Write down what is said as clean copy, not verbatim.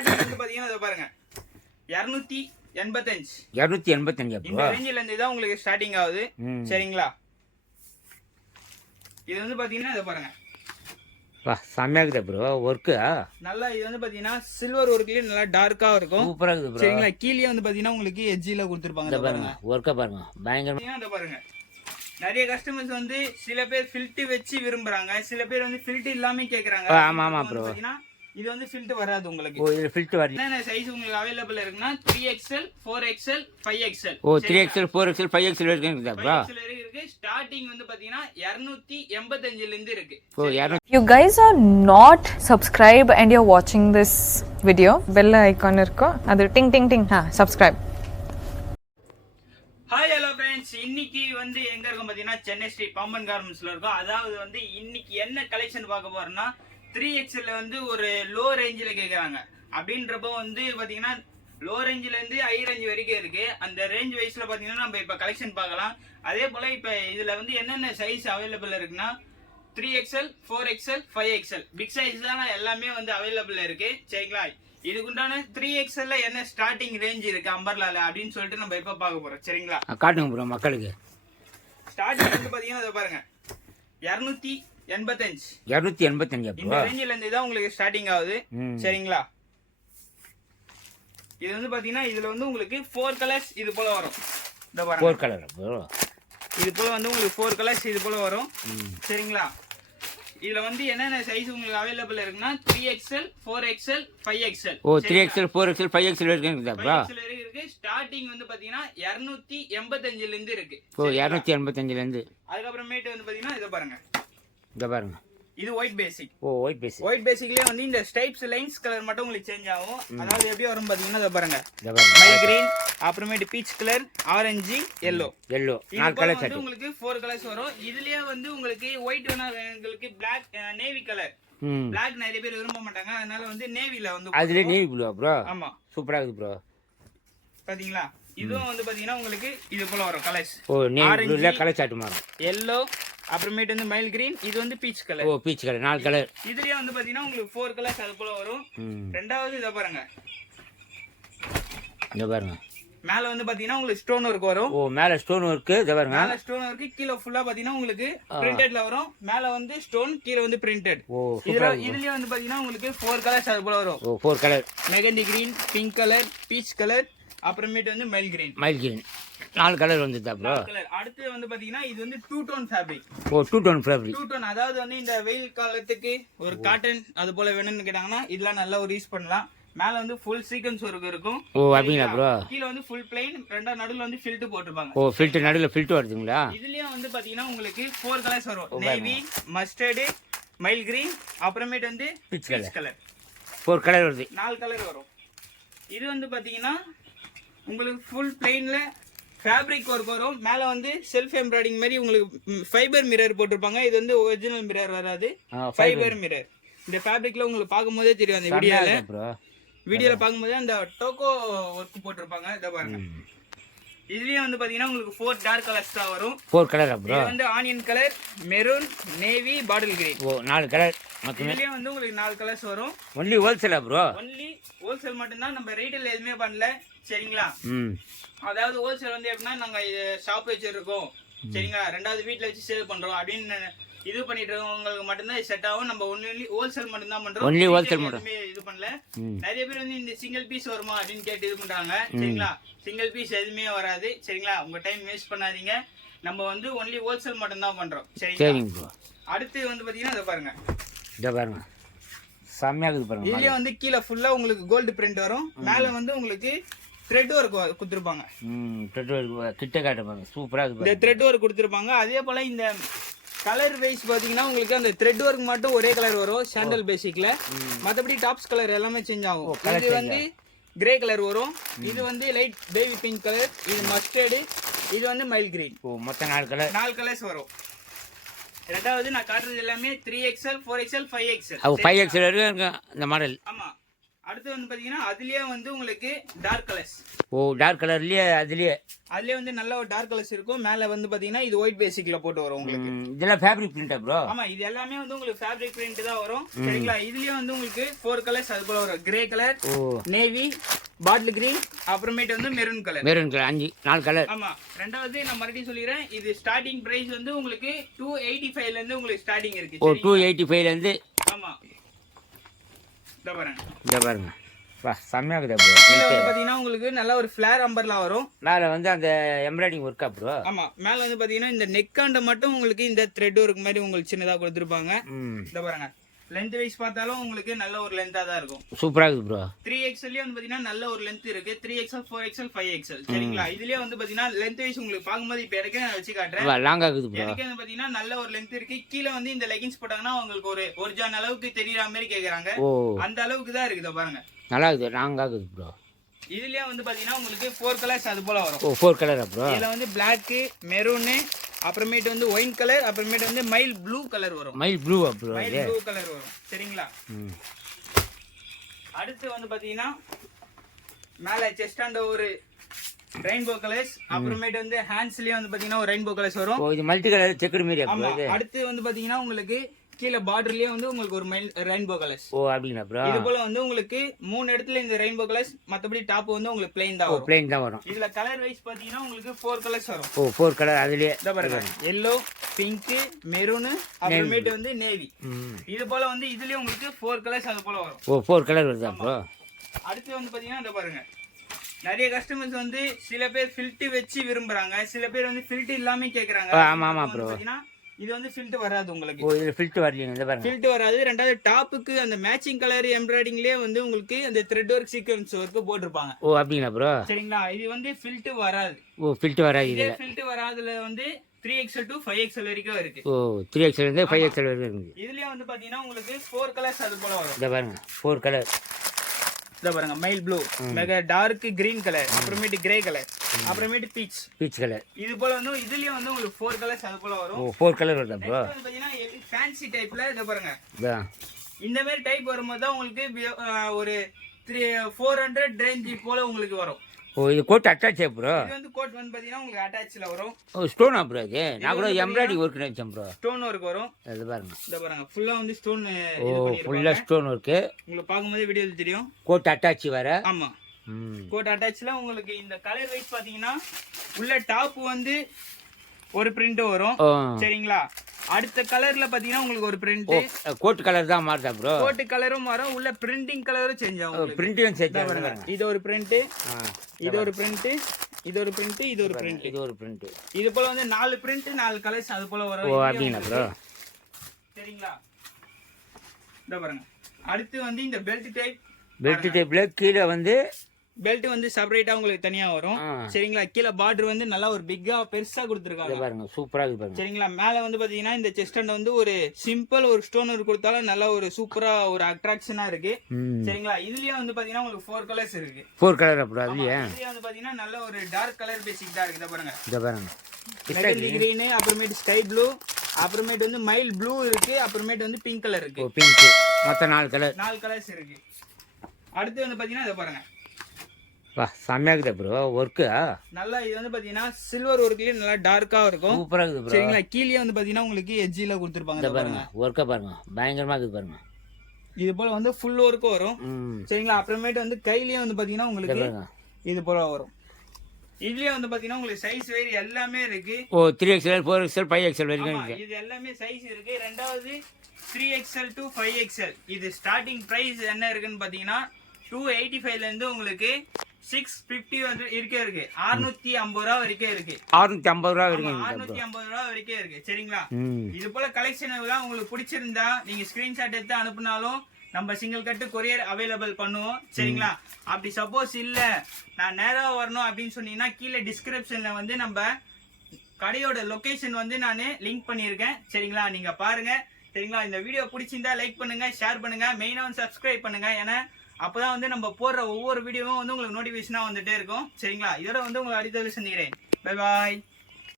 Starting வந்து பாத்தீங்கன்னா இத பாருங்க 285 285 இந்த ரேஞ்சில இருந்து தான் உங்களுக்கு ஸ்டார்டிங் ஆகுது. சரிங்களா? இது வந்து பாத்தீங்கன்னா இத பாருங்க. வா செமையா இருக்குது ப்ரோ. ஒர்க்கு நல்லா இது வந்து பாத்தீங்கன்னா சில்வர் ஒர்க்லயே நல்லா டார்க்கா இருக்கும். சூப்பரா இருக்குது ப்ரோ. சரிங்களா? கீழே வந்து பாத்தீங்கன்னா உங்களுக்கு எட்ஜில கொடுத்திருப்பாங்க. இத பாருங்க. ஒர்க்க பாருங்க. பயங்கரமா இத பாருங்க. நிறைய கஸ்டமர்ஸ் வந்து சில பேர் ஃபில்ட் வச்சு விரும்புறாங்க, சில பேர் வந்து ஃபில்ட் இல்லாம கேக்குறாங்க. ஆமா ஆமா ப்ரோ. பாத்தீங்கன்னா இது வந்து ஃபில்ட் வராது உங்களுக்கு. ஓ இது ஃபில்ட் வரல. என்னென்ன சைஸ் உங்களுக்கு அவேலபிள் இருக்குன்னா 3XL 4XL 5XL. ஓ 3XL 4XL 5XL வரைக்கும் இருக்குதா ப்ரோ? 5XL இருக்கு. ஸ்டார்டிங் வந்து பாத்தீங்கன்னா 285 ல இருந்து இருக்கு. ஓ 200. You guys are not subscribed and you're watching this video. Bell icon irko adu ting ting ting subscribe. Hi hello friends, இன்னைக்கு வந்து எங்க இருக்கோம் பாத்தீங்கன்னா சென்னை ஸ்ரீ பாம்பன் கார்மெண்ட்ஸ்ல இருக்கோம். அதாவது வந்து இன்னைக்கு என்ன கலெக்ஷன் பார்க்க போறோம்னா 3XL வந்து ஒரு லோ ரேஞ்சில் கேட்குறாங்க. அப்படின்றப்போ வந்து பாத்தீங்கன்னா லோ ரேஞ்சில இருந்து ஹை ரேஞ்ச் வரைக்கும் இருக்கு. அந்த ரேஞ்ச் வைஸ்ல பாத்தீங்கன்னா நம்ம இப்ப கலெக்ஷன் பார்க்கலாம். அதே போல இப்ப இதுல வந்து என்னென்ன சைஸ் அவைலபிள் இருக்குன்னா 3XL 4XL 5XL big size தான் எல்லாமே வந்து அவைலபிள் இருக்கு. சரிங்களா? இதுக்குண்டான 3XL என்ன ஸ்டார்டிங் ரேஞ்ச் இருக்கு அம்பர்லால அப்படின்னு சொல்லிட்டு நம்ம இப்ப பார்க்க போறோம். சரிங்களா? காட்டுங்க ப்ரோ மக்களுக்கு. ஸ்டார்டிங் வந்து பாத்தீங்கன்னா இத பாருங்க 285 285 இந்த ரேஞ்சில இருந்து தான் உங்களுக்கு ஸ்டார்டிங் ஆகுது. சரிங்களா? இது வந்து பாத்தீங்கன்னா இதுல வந்து உங்களுக்கு 4 கலர்ஸ் இது போல வரும். இத பாருங்க 4 கலர் ப்ரோ. இது போல வந்து உங்களுக்கு 4 கலர்ஸ் இது போல வரும். சரிங்களா? இதுல வந்து என்னென்ன சைஸ் உங்களுக்கு அவைலபிள் இருக்குன்னா 3XL 4XL 5XL. ஓ 3XL 4XL 5XL வரைக்கும் இருக்குதா ப்ரோ? 5XL இருக்கு. ஸ்டார்டிங் வந்து பாத்தீங்கன்னா 285 ல இருந்து இருக்கு. ஓ 285 ல இருந்து. அதுக்கு அப்புறமேட்டு வந்து பாத்தீங்கன்னா இத பாருங்க. இத பாருங்க. இது ஒயிட் பேசிக். ஓ ஒயிட் பேசிக். ஒயிட் பேசிக்லயே வந்து இந்த ஸ்ட்ரைப்ஸ் லைன்ஸ் கலர் மட்டும் உங்களுக்கு சேஞ்ச் ஆகும். அதாவது எப்படி வரும் பாத்தீங்கன்னா இத பாருங்க. மை கிரீன், அப்புறமேட்டு பீச் கலர், ஆரஞ்சு, yellow. நாலு கலர் வந்து உங்களுக்கு 4 கலர்ஸ் வரும். இதுலயே வந்து உங்களுக்கு ஒயிட் வேணா உங்களுக்கு black நேவி கலர். black நிறைய பேர் விரும்ப மாட்டாங்க. அதனால வந்து நேவில வந்து அதுல நேவி ப்ளூ ப்ரோ. ஆமா சூப்பரா இருக்கு ப்ரோ. பாத்தீங்களா? இதுவும் வந்து பாத்தீங்கன்னா உங்களுக்கு இது போல வரும் கலர்ஸ். ஓ நேவி ப்ளூல கலர் சாட் மாறும். yellow, அப்புறமேட்டு வந்து மைல் கிரீன், இது வந்து பீச் கலர். ஓ பீச் கலர் நாலு கலர். இதுலயே வந்து பாத்தீங்கன்னா உங்களுக்கு 4 கலர்ஸ் அது போல வரும். ரெண்டாவது இத பாருங்க. இத பாருங்க. மேல வந்து பாத்தீங்கன்னா உங்களுக்கு ஸ்டோன் ஒர்க் வரும். ஓ மேல ஸ்டோன் ஒர்க். இத பாருங்க. மேல ஸ்டோன் ஒர்க், கீழ ஃபுல்லா பாத்தீங்கன்னா உங்களுக்கு பிரிண்டட்ல வரும். மேல வந்து ஸ்டோன், கீழ வந்து பிரிண்டட். ஓ சூப்பரா. இதுலயே வந்து பாத்தீங்கன்னா உங்களுக்கு 4 கலர்ஸ் அது போல வரும். ஓ 4 colour. Mehndi green, pink colour, peach colour, அப்புறமேட்டு வந்து மைல் கிரீன். மைல் கிரீன் நாலு கலர் வந்துதா ப்ரோ? அடுத்து வந்து பாத்தீங்கன்னா இது வந்து 2 டோன் ஃபேப்ரிக். ஓ 2 டோன் ஃபேப்ரிக். 2 டோன் அதாவது வந்து இந்த வெயில் காலத்துக்கு ஒரு காட்டன் அது போல வேணும்னு கேட்டாங்கன்னா இதெல்லாம் நல்லா ஒரு யூஸ் பண்ணலாம். மேல வந்து ஃபுல் சீக்வென்ஸ் ஒர்க் இருக்கும். ஓ அப்படிங்களா ப்ரோ? கீழ வந்து ஃபுல் ப்ளைன், ரெண்டா நடுவுல வந்து ஃபில்ட் போட்டுருப்பாங்க. ஓ ஃபில்ட் நடுவுல ஃபில்ட் வருதுங்களா? இதுலயே வந்து பாத்தீங்கன்னா உங்களுக்கு 4 கலர்ஸ் வரும். நேவி, மஸ்டர்ட், மைல் கிரீன், அப்புறமேட்டு வந்து பீச் கலர். 4 கலர் வருது. 4 கலர் வரும். இது வந்து பாத்தீங்கன்னா உங்களுக்கு ஃபுல் ப்ளைன்ல ஃபேப்ரிக் ஒர்க் வரும். மேல வந்து செல்ஃப் எம்ப்ராய்டிங் மாதிரி உங்களுக்கு ஃபைபர் மிரர் போட்டிருப்பாங்க. இது வந்து ஒரிஜினல் மிரர் வராது, ஃபைபர் மிரர். இந்த ஃபேப்ரிக்ல உங்களுக்கு பாக்கும்போதே தெரியும். அந்த வீடியோல பாக்கும்போதே அந்த டோக்கோ ஒர்க் போட்டிருப்பாங்க. இத பாருங்க. இதுலயே வந்து பாத்தீங்கன்னா உங்களுக்கு 4 டார்க் கலர்ஸ் தான் வரும். 4 கலரா ப்ரோ? இது வந்து onion colour, maroon, navy, bottle green. ஓ 4 கலர் மொத்தமே. இதுலயே வந்து உங்களுக்கு 4 கலர்ஸ் வரும். ஒன்லி ஹோல்சேலா ப்ரோ? ஒன்லி ஹோல்சேல் மட்டும் தான். நம்ம ரீட்டைல் எதுவுமே பண்ணல. சரிங்களா? அதாவது ஹோல்சேல் வந்து எப்படின்னா நாங்க ஷாப் வச்சிருக்கோம். சரிங்களா? ரெண்டாவது வீட்ல வச்சு சேல் பண்றோம் அப்படின்னு இது பண்ணிட்டு இருக்கவங்களுக்கு மட்டும்தான் செட் ஆகும். நம்ம ஒன்லி ஹோல்சேல் மட்டும் தான் பண்றோம். ஒன்லி ஹோல்சேல் மட்டும் இது பண்ணல. நிறைய பேர் வந்து இந்த சிங்கிள் பீஸ் வருமா அப்படின்னு கேட்டு இது பண்றாங்க. சரிங்களா? சிங்கிள் பீஸ் எதுவுமே வராது. சரிங்களா? உங்க டைம் வேஸ்ட் பண்ணாதீங்க. நம்ம வந்து ஒன்லி ஹோல்சேல் மட்டும் தான் பண்றோம். சரிங்களா? அடுத்து வந்து பாத்தீங்கன்னா இத பாருங்க. இத பாருங்க. செமையா இருக்கு பாருங்க. இதுலயே வந்து கீழ ஃபுல்லா உங்களுக்கு கோல்ட் பிரிண்ட் வரும். மேல வந்து உங்களுக்கு த்ரெட் ஒர்க் கொடுத்திருப்பாங்க. த்ரெட் ஒர்க் கிட்ட காட்ட பாருங்க. சூப்பரா இருக்கு. இந்த த்ரெட் ஒர்க் கொடுத்திருப்பாங்க. அதே போல இந்த கலர் வைஸ் பாத்தீங்கன்னா உங்களுக்கு அந்த த்ரெட் ஒர்க் மட்டும் ஒரே கலர் வரும் சாண்டல் பேசிக்ல. மத்தபடி டாப்ஸ் கலர் எல்லாமே சேஞ்ச் ஆகும். இது வந்து கிரே கலர் வரும். இது வந்து லைட் பேபி பிங்க் கலர், இது மஸ்டர்ட், இது வந்து மைல் கிரீன். ஓ மொத்தம் 4 கலர். 4 கலர்ஸ் வரும். ரெண்டாவது நான் காட்டுறது எல்லாமே 3XL 4XL 5XL. 5XL வரைக்கும் இந்த மாடல். ஆமா. அடுத்து வந்து பாத்தீங்கன்னா அதுலயே வந்து உங்களுக்கு டார்க் கலர்ஸ். ஓ டார்க் கலர்லயே அதுலயே வந்து நல்ல ஒரு டார்க் கலர்ஸ் இருக்கும். மேல வந்து பாத்தீங்கன்னா இது ஒயிட் பேசிக்ல போட்டு வரும் உங்களுக்கு. இதெல்லாம் ஃபேப்ரிக் பிரிண்டா ப்ரோ? ஆமா, இது எல்லாமே வந்து உங்களுக்கு ஃபேப்ரிக் பிரிண்ட் தான் வரும். சரிங்களா? இதுலயே வந்து உங்களுக்கு 4 கலர்ஸ் அது போல வரும். Grey colour, navy, bottle green, அப்புறமேட்டு வந்து மெரூன் கலர். 4 கலர். ஆமா. ரெண்டாவது நான் மறுபடியும் சொல்லிடுறேன், இது ஸ்டார்டிங் பிரைஸ் வந்து உங்களுக்கு 285 ல இருந்து உங்களுக்கு ஸ்டார்டிங் இருக்கு. ஓ 285 ல இருந்து. ஆமா. இத பாருங்க. வா செம்மையா இருக்குது ப்ரோ. கீழ வந்து பாத்தீங்கன்னா உங்களுக்கு நல்ல ஒரு ஃபிளேர் அம்பர்லா வரும். மேல வந்து அந்த எம்ப்ராய்டிங் ஒர்க்கா ப்ரோ? ஆமா. மேல வந்து பாத்தீங்கன்னா இந்த நெக் ஆண்ட மட்டும் உங்களுக்கு இந்த த்ரெட் ஒர்க் மாதிரி உங்களுக்கு சின்னதா கொடுத்திருப்பாங்க. இத பாருங்க. லென்த் வைஸ் பார்த்தாலும் உங்களுக்கு நல்ல ஒரு லென்த்தா தான் இருக்கும். சூப்பரா இருக்கு ப்ரோ. 3XL வந்து பாத்தீங்கன்னா நல்ல ஒரு லென்த் இருக்கு. 3XL, 4XL, 5XL. சரிங்களா? இதுலயே வந்து பாத்தீங்கன்னா லென்த் வைஸ் உங்களுக்கு பாக்கும்போது இப்ப எனக்கு நான் வச்சு காட்டுறேன். லாங்கா இருக்குது ப்ரோ. எனக்கு வந்து பாத்தீங்கன்னா நல்ல ஒரு லென்த் இருக்கு. கீழ வந்து இந்த லெகின்ஸ் போட்டாங்கன்னா உங்களுக்கு ஒரு ஜான் அளவுக்கு தெரியற மாதிரி கேக்குறாங்க. அந்த அளவுக்கு தான் இருக்குது. பாருங்க. நல்லா இருக்குது. லாங்கா இருக்குது ப்ரோ. இதுலயே வந்து பாத்தீங்கன்னா உங்களுக்கு 4 கலர்ஸ் அது போல வரும். ஓ 4 கலரா ப்ரோ? இதுல வந்து Black, மெரூன், அப்புறமேட்டு வந்து ஒயின் கலர், அப்புறமேட்டு வந்து மைல் ப்ளூ கலர் வரும். Mile blue bro? Mile blue colour வரும். சரிங்களா? அடுத்து வந்து பாத்தீங்கன்னா மேல செஸ்ட் ஆண்ட ஒரு ரெயின்போ கலர்ஸ், அப்புறமேட்டு வந்து ஹேண்ட்ஸ்லயே வந்து பாத்தீங்கன்னா ஒரு ரெயின்போ கலர்ஸ் வரும். ஓ இது மல்டி கலர் செக்குடு மாதிரி ஆமா. அடுத்து வந்து பாத்தீங்கன்னா உங்களுக்கு கீழ பார்டர்லயே வந்து உங்களுக்கு ஒரு ரெயின்போ கலர்ஸ். ஓ அப்படினா ப்ரோ? இது போல வந்து உங்களுக்கு 3 இடத்துல இந்த ரெயின்போ கலர்ஸ், மத்தபடி டாப் வந்து உங்களுக்கு ப்ளைன் தான் வரும். ப்ளைன் தான் வரும். இதுல கலர் வைஸ் பாத்தீங்கன்னா உங்களுக்கு 4 கலர்ஸ் வரும். ஓ 4 கலர் அதுலயே. இத பாருங்க. yellow, pink, maroon, அப்புறமேட்டு வந்து navy. இது போல வந்து இதுலயே உங்களுக்கு 4 கலர்ஸ் அது போல வரும். ஓ 4 கலர் வருதா ப்ரோ? அடுத்து வந்து பாத்தீங்கன்னா இத பாருங்க. நிறைய கஸ்டமர்ஸ் வந்து சில பேர் ஃபில்ட் வச்சு விரும்புறாங்க, சில பேர் வந்து ஃபில்ட் இல்லாம கேக்குறாங்க. ஆமா ப்ரோ. இது வந்து ஃபில்ட் வராது உங்களுக்கு. ஓ இது ஃபில்ட் வரலங்க. இத பாருங்க. ஃபில்ட் வராது. ரெண்டாவது டாப்புக்கு அந்த மேட்சிங் கலர் எம்ப்ராய்டிங்லயே வந்து உங்களுக்கு அந்த த்ரெட் ஒர்க் சீக்வென்ஸ் ஒர்க் போட்டுருப்பாங்க. ஓ அப்படினா ப்ரோ? சரிங்களா? இது வந்து ஃபில்ட் வராது. ஓ ஃபில்ட் வராது. இதே ஃபில்ட் வராதுல வந்து 3XL to 5XL வரைக்கும் இருக்கு. ஓ 3XL இருந்து 5XL வரைக்கும் இருக்கு. இதுலயே வந்து பாத்தீங்கன்னா உங்களுக்கு 4 கலர்ஸ் அது போல வரும். இத பாருங்க. 4 கலர். இத பாருங்க. Mild blue, mega dark green colour, அப்புறமேட்டு கிரே கலர், அப்புறமேட்டு பீச் கலர். இது போல வந்து இதுலயே வந்து உங்களுக்கு 4 கலர்ஸ் அது போல வரும். ஓ 4 கலர் வருதா ப்ரோ? இது பாத்தீங்கன்னா ஃபேன்சி டைப்ல இத பாருங்க. இந்த மாதிரி டைப் வரும்போது தான் உங்களுக்கு ஒரு 400 ரேஞ்ச் போல உங்களுக்கு வரும். ஓ இது கோட் அட்டாச் ப்ரோ? இது வந்து கோட் வந்து பாத்தீங்கன்னா உங்களுக்கு அட்டாச்ல வரும். ஓ ஸ்டோனா ப்ரோ? இது நான் கூட எம்ப்ராய்டரி வர்க் நினைச்சேன் ப்ரோ. ஸ்டோன் வர்க் வரும். இது பாருங்க. இத பாருங்க. ஃபுல்லா வந்து ஸ்டோன் இது பண்ணிருக்காங்க. ஃபுல்லா ஸ்டோன் வர்க். உங்களுக்கு பாக்கும்போது வீடியோல தெரியும். கோட் அட்டாச் வேற. ஆமா. கோட் அட்டாச்ல உங்களுக்கு இந்த கலர் வைஸ் பாத்தீங்கன்னா உள்ள டாப் வந்து ஒரு பிரிண்ட் வரும். சரிங்களா? அடுத்த கலர்ல பாத்தீங்கன்னா உங்களுக்கு ஒரு பிரிண்ட். கோட் கலர் தான் மாறுதா ப்ரோ? கோட் கலரும் மாறும். உள்ள பிரிண்டிங் கலரும் சேஞ்ச் ஆகும். பிரிண்டிங் சேஞ்ச் ஆகும். இது ஒரு பிரிண்ட், இது ஒரு பிரிண்ட், இது ஒரு பிரிண்ட், இது ஒரு பிரிண்ட், இது ஒரு பிரிண்ட். இது போல வந்து 4 பிரிண்ட் 4 கலர்ஸ் அது போல வரும். ஓ அப்படினா ப்ரோ? சரிங்களா? இத பாருங்க. அடுத்து வந்து இந்த பெல்ட் டைப்ல கீழ வந்து பெல்ட் வந்து செப்பரேட்டா உங்களுக்கு தனியா வரும். சரிங்களா? கீழ பார்டர் வந்து நல்லா ஒரு பிக்கா பெருசா கொடுத்திருக்காங்க. பாருங்க. சூப்பரா இருக்கு பாருங்க. சரிங்களா? மேல வந்து பாத்தீங்கன்னா இந்த செஸ்ட் அண்ட் வந்து ஒரு சிம்பிள் ஒரு ஸ்டோன் ஒர்க் கொடுத்தாலும் நல்ல ஒரு சூப்பரா ஒரு அட்ராக்ஷனா இருக்கு. சரிங்களா? இதுலயே வந்து பாத்தீங்கன்னா உங்களுக்கு 4 கலர்ஸ் இருக்கு. 4 கலர் அப்புறம் அதுலயே வந்து பாத்தீங்கன்னா நல்ல ஒரு டார்க் கலர் பேசிக் தான் இருக்கு. இத பாருங்க. இத பாருங்க. மெட்டல் கிரீன், அப்புறமேட்டு ஸ்கை ப்ளூ, அப்புறமேட்டு வந்து மைல் ப்ளூ இருக்கு, அப்புறமேட்டு வந்து பிங்க் கலர் இருக்கு. பிங்க். மொத்தம் 4 கலர்ஸ் இருக்கு. அடுத்து வந்து பாத்தீங்கன்னா இத பாருங்க. வா செமையா இருக்குது ப்ரோ. வர்க் நல்லா இது வந்து பாத்தீங்கன்னா சில்வர் வர்க்லயே நல்லா டார்க்கா இருக்கும். சூப்பரா இருக்குது ப்ரோ. சரிங்களா? கீழே வந்து பாத்தீங்கன்னா உங்களுக்கு எட்ஜ்ல கொடுத்திருப்பாங்க. இத பாருங்க. வர்க்க பாருங்க. பயங்கரமா இருக்குது பாருங்க. இது போல வந்து ஃபுல் வர்க் வரும். சரிங்களா? அப்புறமேட்டு வந்து கையிலேயே வந்து பாத்தீங்கன்னா உங்களுக்கு இது போல வரும். இதுலயே வந்து பாத்தீங்கன்னா உங்களுக்கு சைஸ் வேரி எல்லாமே இருக்கு. ஓ 3XL, 4XL, 5XL வரைக்கும் இருக்கு. இது எல்லாமே சைஸ் இருக்கு. ரெண்டாவது 3XL to 5XL. இது ஸ்டார்டிங் பிரைஸ் என்ன இருக்குன்னு பாத்தீங்கன்னா 285 ல இருந்து உங்களுக்கு 650 வந்து இருக்கு. 650 ரூபா வரைக்கும் இருக்கு. 650 ரூபா வரைக்கும் 650 ரூபா வரைக்கும் இருக்கு. சரிங்களா? இது போல கலெக்ஷன் எல்லாம் உங்களுக்கு பிடிச்சிருந்தா நீங்க ஸ்கிரீன்ஷாட் எடுத்து அனுப்புனாலும் நம்ம சிங்கிள் கட்டு கொரியர் அவைலபிள் பண்ணுவோம். சரிங்களா? அப்படி சப்போஸ் இல்ல நான் நேரா வரணும் அப்படின்னு சொன்னீங்கன்னா கீழே டிஸ்கிரிப்ஷன்ல வந்து நம்ம கடையோட லொகேஷன் வந்து நான் லிங்க் பண்ணியிருக்கேன். சரிங்களா? நீங்க பாருங்க. சரிங்களா? இந்த வீடியோ பிடிச்சிருந்தா லைக் பண்ணுங்க, ஷேர் பண்ணுங்க, மெயினா வந்து சப்ஸ்கிரைப் பண்ணுங்க. ஏன்னா அப்பதான் வந்து நம்ம போடுற ஒவ்வொரு வீடியோவும் வந்து உங்களுக்கு நோட்டிபிகேஷனா வந்துட்டே இருக்கும். சரிங்களா? இதோட வந்து உங்களை அடுத்த சந்திக்கிறேன். Bye bye.